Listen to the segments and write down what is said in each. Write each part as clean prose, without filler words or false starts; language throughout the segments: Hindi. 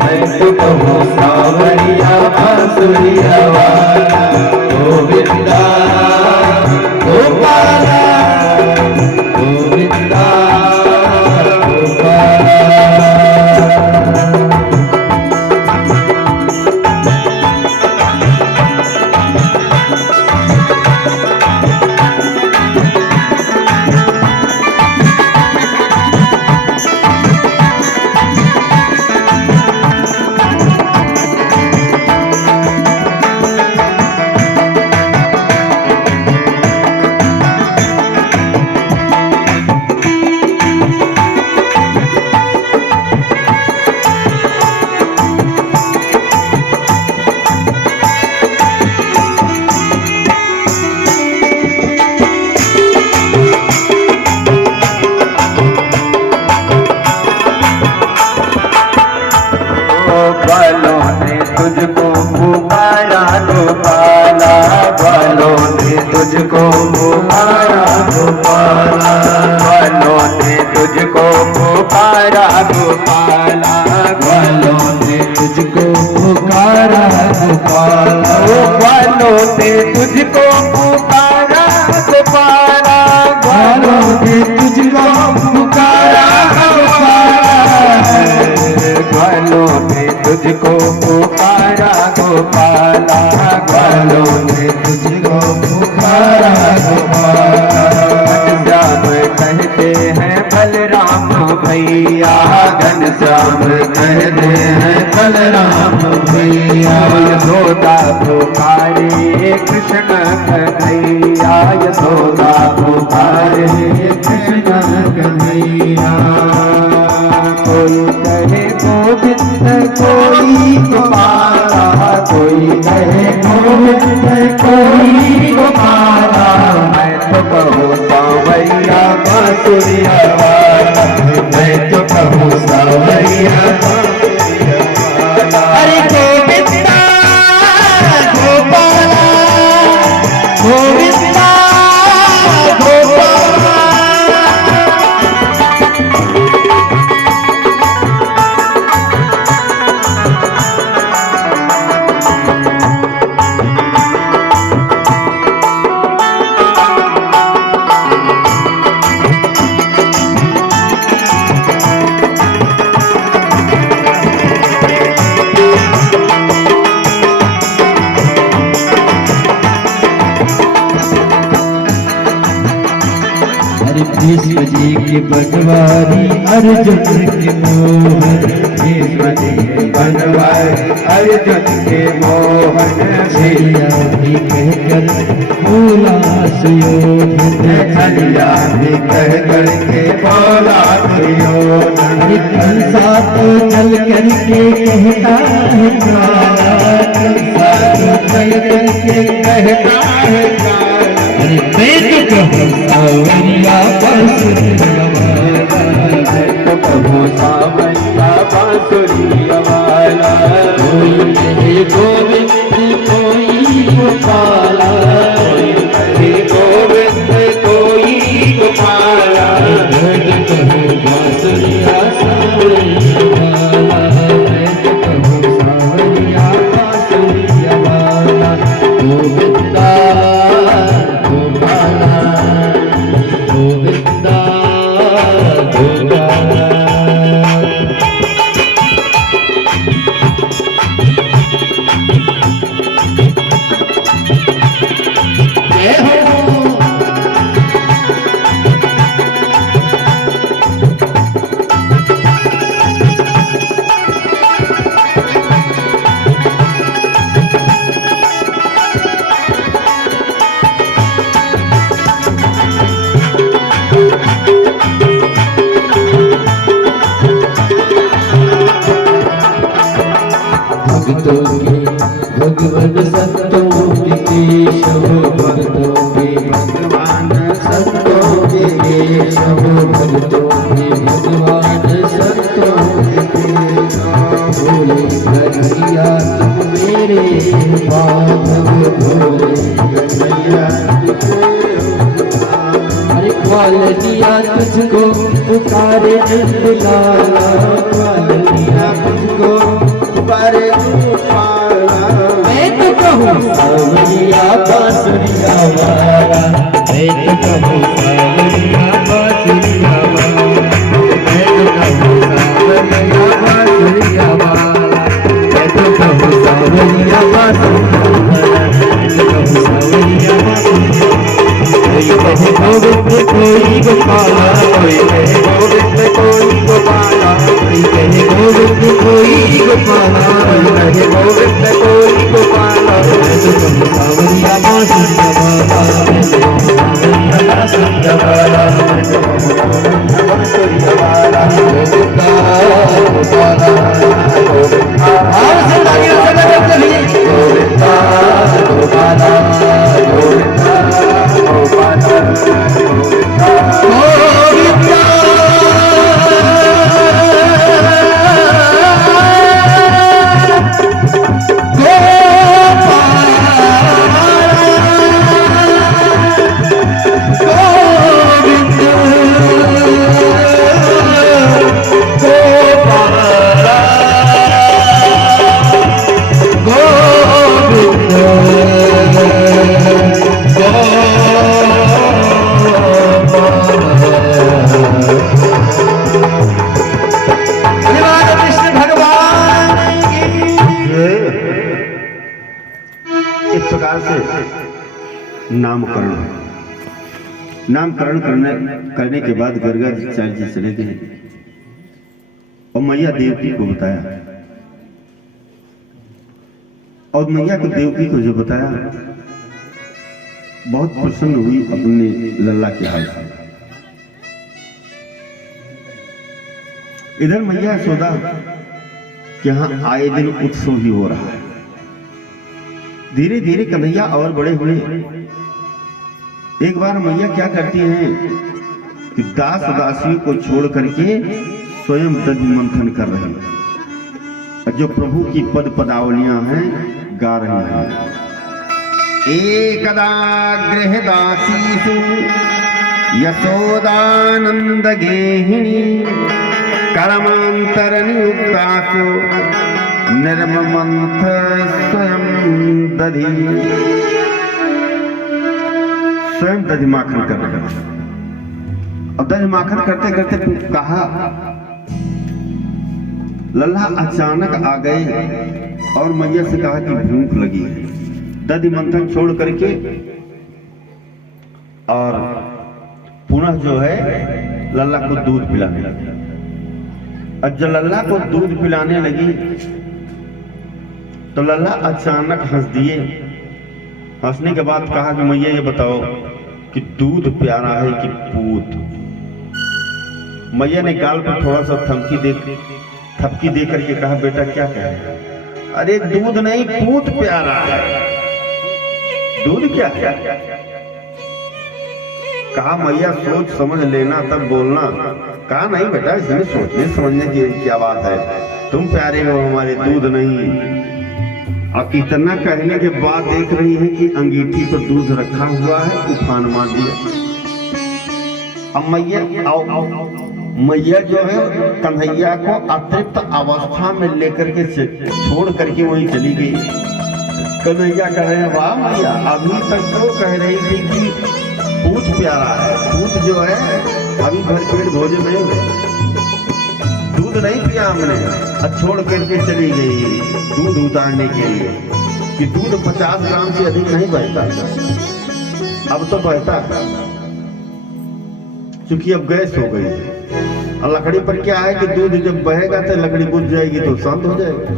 मैं तो कहूँ सावरिया बांसुरिया वाला। गोविंदा गोपाला गोविंदा गोपाला। ग्वालों ने तुझको पुकारा गोपाला। ग्वालों ने तुझको पुकारा गोपाला। ग्वालों ने तुझको पुकारा गोपाला। ग्वालों ने तुझको पुकारा गोपाला। ग्वालों ने तुझको पुकारा गोपाला। ग्वालों ने तुझको पुकारा गोपाला। ग्वालों ने तुझको पुकारा गोपाला। ग्वालों ने तुझको पुकारा गोपाला। घनश्याम कहते हैं बलराम भैया। घनश्याम कहते हैं बलराम भैया। यशोदा पुकारे कृष्ण कन्हैया। यशोदा पुकारे कृष्ण कन्हैया। कोई कहे गोविंद कोई गोपाला। कोई कहे गोविंद कोई गोपाला। मैं तो कहूँ सावरिया बांसुरिया वाला। मैं तो कहूँ सावरिया बांसुरिया वाला। अरे गोविंदा गोपाला गोविंदा गोपाला। भीष्म जी की बनवारी अर्जुन के मोहन। भीष्म जी की बनवारी अर्जुन के मोहन। छलिया भी कहकर बोला सुयोधन। छलिया भी कहकर के बोला सुयोधन। कंसा तो चल करके कहता है काला। कंसा तो चल करके कहता है काला। मैं तो कहूँ सावरिया बांसुरिया वाला। मैं तो कहूँ सावरिया बांसुरिया वाला। कोई कहे गोविंद कोई गोपाला। कोई कहे गोविंद कोई गोपाला। मैं तो कहूँ बांसुरिया सावरिया वाला। मैं तो कहूँ सावरिया बांसुरिया वाला। गोविंदा गोविंदा गोपाला। भक्तों के भगवान संतों के केशव। भक्तों के भगवान संतों के केशव। भक्तों के भगवान संतों के केशव। भोले कन्हैया तुम मेरे माधव। भोले कन्हैया अरे ग्वाल दिया तुझको पुकारे नंद लाला। ग्वाल दिया तुझको अरे गोपाला मैं तो कहूँ सावरिया बांसुरिया वाला, मैं तो कहूँ सावरिया बांसुरिया वाला, मैं तो कहूँ सावरिया बांसुरिया वाला, मैं तो कहूँ सावरिया बांसुरिया वाला, मैं तो कहूँ सावरिया बांसुरिया वाला। कोई कहे गोविंद कोई गोपाला, कोई कहे गोविंद कोई गोपाला, कोई कहे गोविंद कोई गोपाला, कोई कहे गोविंद कोई गोपाला। मैं तो कहूँ सावरिया बांसुरिया वाला, मैं तो कहूँ सावरिया बांसुरिया वाला, मैं तो कहूँ सावरिया बांसुरिया वाला। गोविंदा गोपाला गोविंदा, और से लागे लगा चलिए गोविंदा गोपाला गोविंदा गोपाला गोविंदा गोविंदा। नामकरण करने के बाद गर्गा चाल जी चले गए और मैया देवकी को बताया, और मैया को देवकी को जो बताया बहुत प्रसन्न हुई अपने लल्ला के हाल से। इधर मैया यशोदा कि यहाँ आए दिन उत्सव ही हो रहा है। धीरे धीरे कन्हैया और बड़े हुए। एक बार मैया क्या करती हैं कि दास दासियों को छोड़ करके स्वयं दधि मंथन कर रहे हैं, जो प्रभु की पद पदावलियां हैं गा रहे हैं। एकदा गृह दासीषु यशोदानंद गेहिनी कर्मांतर नियुक्तासु निर्ममंथ स्वयं दधि, स्वयं दधि माखन कर रहे हैं। और दधि माखन करते करते कहा, लल्ला अचानक आ गए और मैया से कहा कि भूख लगी है। दधि मंथन छोड़ करके और पुनः जो है लल्ला को दूध पिलाने लगी। और जब लल्ला को दूध पिलाने लगी तो लल्ला अचानक हंस दिए। हंसने के बाद कहा कि मैया ये बताओ कि दूध प्यारा है कि पूत। मैया ने गाल पर थोड़ा सा थपकी दे करके कहा, बेटा क्या कह रहे हैं? अरे दूध नहीं, पूत प्यारा है। दूध क्या क्या? कहा मैया सोच समझ लेना तब बोलना। कहा नहीं बेटा, इसमें सोचने समझने की क्या बात है, तुम प्यारे हो हमारे, दूध नहीं। अब इतना कहने के बाद देख रही है कि अंगीठी पर दूध रखा हुआ है, उफान मार दिया। अब मैया मैया जो है कन्हैया को अतृप्त अवस्था में लेकर के छोड़ करके वहीं चली गई। कन्हैया कह रहे हैं, वाह मैया, अभी तक तो कह रही थी कि पूत प्यारा है, पूत जो है अभी भर पेट भोजन नहीं है, दूध नहीं पिया हमने, छोड़ करके चली गई दूध उतारने के लिए कि दूध 50 ग्राम से अधिक नहीं बहता। अब तो बहता क्योंकि अब गैस हो गई। और लकड़ी पर क्या है कि दूध जब बहेगा तो लकड़ी बुझ जाएगी तो शांत हो जाएगा।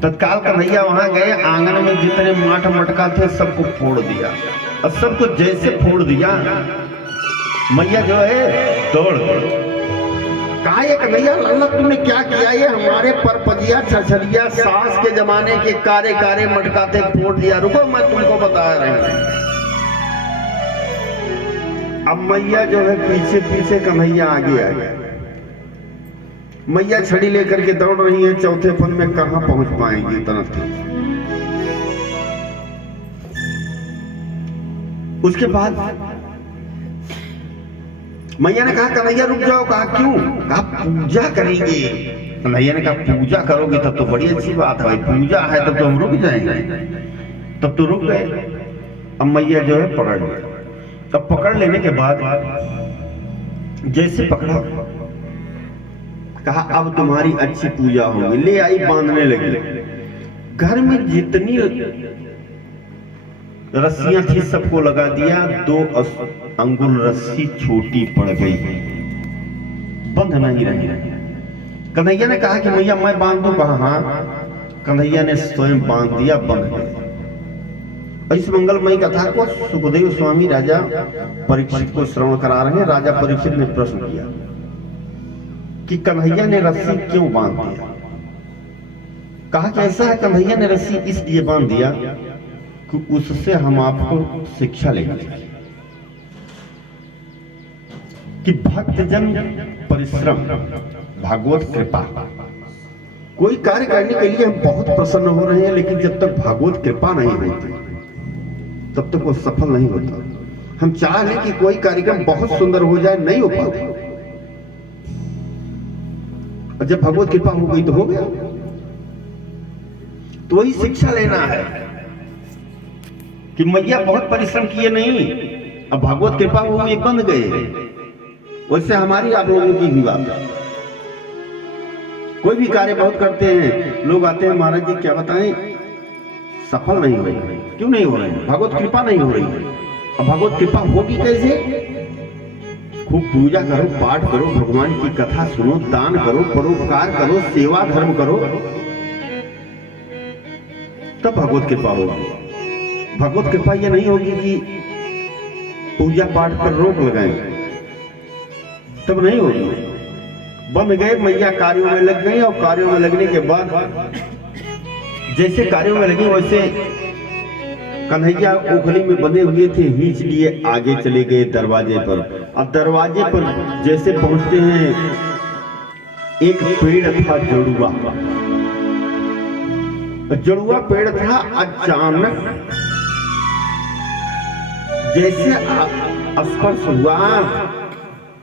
तत्काल कन्हैया वहां गए, आंगन में जितने माठ मटका थे सबको फोड़ दिया। और सबको जैसे फोड़ दिया मैया जो है दौड़ गई। कहा ये कन्हैया लल्ला तुमने क्या किया? ये हमारे परपजिया छछरिया सास के जमाने के कारे कारे मटका थे, फोड़ दिया। रुको मैं तुमको बता रही हूं। अब मैया जो है पीछे पीछे, कन्हैया आगे आ गया। मैया छड़ी लेकर के दौड़ रही है, चौथे पन में कहां पहुंच पाएंगी इतना तेज। उसके बाद मैया ने कहा कन्हैया रुक जाओ। कहा क्यों? कहा पूजा करेंगे। कन्हैया ने कहा पूजा करोगे तब तो बड़ी अच्छी बात है भाई, पूजा है तब तो हम रुक जाएंगे। तब तो रुक गए। अब मैया जो है पकड़ लिया। तब पकड़ लेने के बाद जैसे पकड़ा, कहा अब तुम्हारी अच्छी पूजा होगी। ले आई, बांधने लगी। घर में जितनी रस्सियां थी सबको लगा दिया। 2 अंगुल रस्सी छोटी पड़ गई, बंध नहीं रही। कन्हैया ने कहा कि मैया मैं बांध दूं? कहा हाँ। कन्हैया ने स्वयं बांध दिया, बंध गए। इस मंगलमयी कथा को सुखदेव स्वामी राजा परीक्षित को श्रवण करा रहे हैं। राजा परीक्षित ने प्रश्न किया कि कन्हैया ने रस्सी क्यों बांध दिया? कहा कि ऐसा है, कन्हैया ने रस्सी इसलिए बांध दिया कि उससे हम आपको शिक्षा लेंगे कि भक्तजन परिश्रम, भागवत कृपा। कोई कार्य करने के लिए हम बहुत प्रसन्न हो रहे हैं, लेकिन जब तक भागवत कृपा नहीं होती तब तक वो सफल नहीं होता। हम चाह लें कि कोई कार्यक्रम बहुत सुंदर हो जाए, नहीं हो पाता। और जब भगवत कृपा हो गई तो हो गया। तो वही शिक्षा लेना है कि मैया बहुत परिश्रम किए नहीं, अब भगवत कृपा हो गई, बंध गए। वैसे हमारी आप लोगों की भी बात है। कोई भी कार्य बहुत करते हैं, लोग आते हैं महाराज जी क्या बताएं, सफल नहीं हो रही है। क्यों नहीं हो रहे हैं? भगवत कृपा नहीं हो रही है। अब भगवत कृपा होगी कैसे? खूब पूजा करो, पाठ करो, भगवान की कथा सुनो, दान करो, परोपकार करो, सेवा धर्म करो, तब भगवत कृपा होगी। भगवत कृपा ये नहीं होगी कि पूजा पाठ पर रोक लगाएं, तब नहीं होगी। बन गए, मैया कार्यों में लग गई। और कार्यों में लगने के बाद जैसे कार्यों में लगी, वैसे कन्हैया ओखली में बंधे हुए थे, खींच लिए आगे चले गए दरवाजे पर। अब दरवाजे पर जैसे पहुंचते हैं, एक पेड़ था जड़ुआ। जड़ुआ पेड़ था। अचानक जैसे स्पर्श हुआ,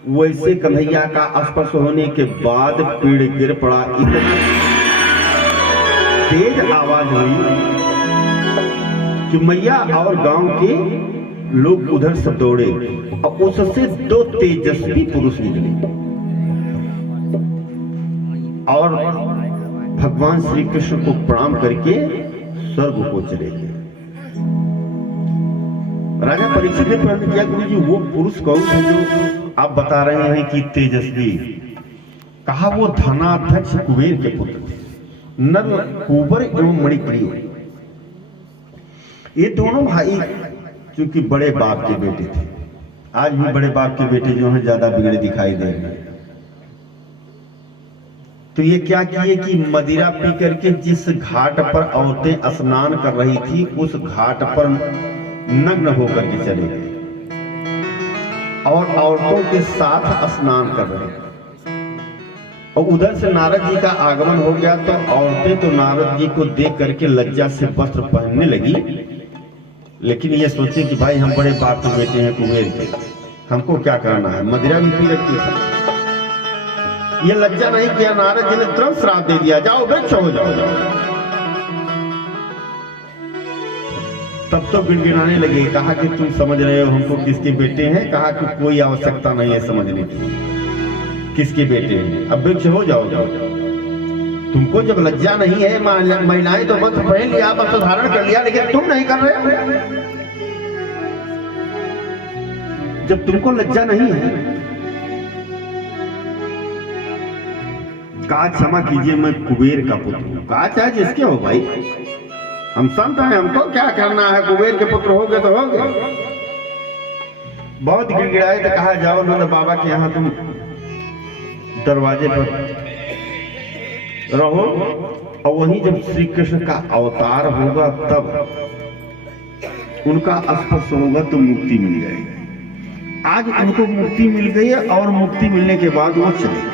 वैसे कन्हैया का स्पर्श होने के बाद पेड़ गिर पड़ा। इतना तेज आवाज हुई कि मैया और गांव के लोग उधर से दौड़े और उससे 2 तेजस्वी पुरुष निकले और भगवान श्री कृष्ण को प्रणाम करके स्वर्ग को चले गए। राजा परीक्षित ने प्रश्न किया, गुरु जी वो पुरुष कौन है जो आप बता रहे हैं कि तेजस्वी? कहा वो धनाध्यक्ष कुबेर के पुत्र थे, नर कुबर एवं मणिप्रिय। ये दोनों भाई चूंकि बड़े बाप के बेटे थे, आज भी बड़े बाप के बेटे जो हैं ज्यादा बिगड़े दिखाई दे रहे हैं। तो ये क्या किए कि मदिरा पी करके जिस घाट पर औरतें स्नान कर रही थी, उस घाट पर नग्न होकर के चले गए और औरतों के साथ स्नान कर रहे हैं। और उधर से नारद जी का आगमन हो गया, तो औरतें तो नारद जी को देख करके लज्जा से वस्त्र पहनने लगी, लेकिन ये सोचे कि भाई हम बड़े बाप के बेटे हैं कुबेर के, हमको क्या करना है, मदिरा भी पी रखी है। ये लज्जा नहीं किया, नारद जी ने तुरंत श्राप दे दिया, जाओ वृक्ष हो जाओ। तब तो गिड़गिड़ाने लगे। कहा कि तुम समझ रहे हो हमको किसके बेटे हैं? कहा कि कोई आवश्यकता नहीं है समझने की, किसके बेटे हैं, अब वृक्ष हो जाओ। तुमको जब लज्जा नहीं है, महिलाएं तो वस्त्र पहन लिया, वस्त्र धारण कर लिया, लेकिन तुम नहीं कर रहे। जब तुमको लज्जा नहीं है, कहा क्षमा कीजिए मैं कुबेर का पुत्र हूं। कहा चाहे जिसके हो भाई, हम संत हैं, हमको क्या करना है, कुबेर के पुत्र हो गए तो हो गए। बहुत गिड़गिड़ाए तो कहा जाओ नंद बाबा के यहाँ तुम दरवाजे पर रहो, और वहीं जब श्री कृष्ण का अवतार होगा तब उनका स्पर्श होगा तो मुक्ति मिल जाएगी। आज उनको मुक्ति मिल गई है और मुक्ति मिलने के बाद वो चले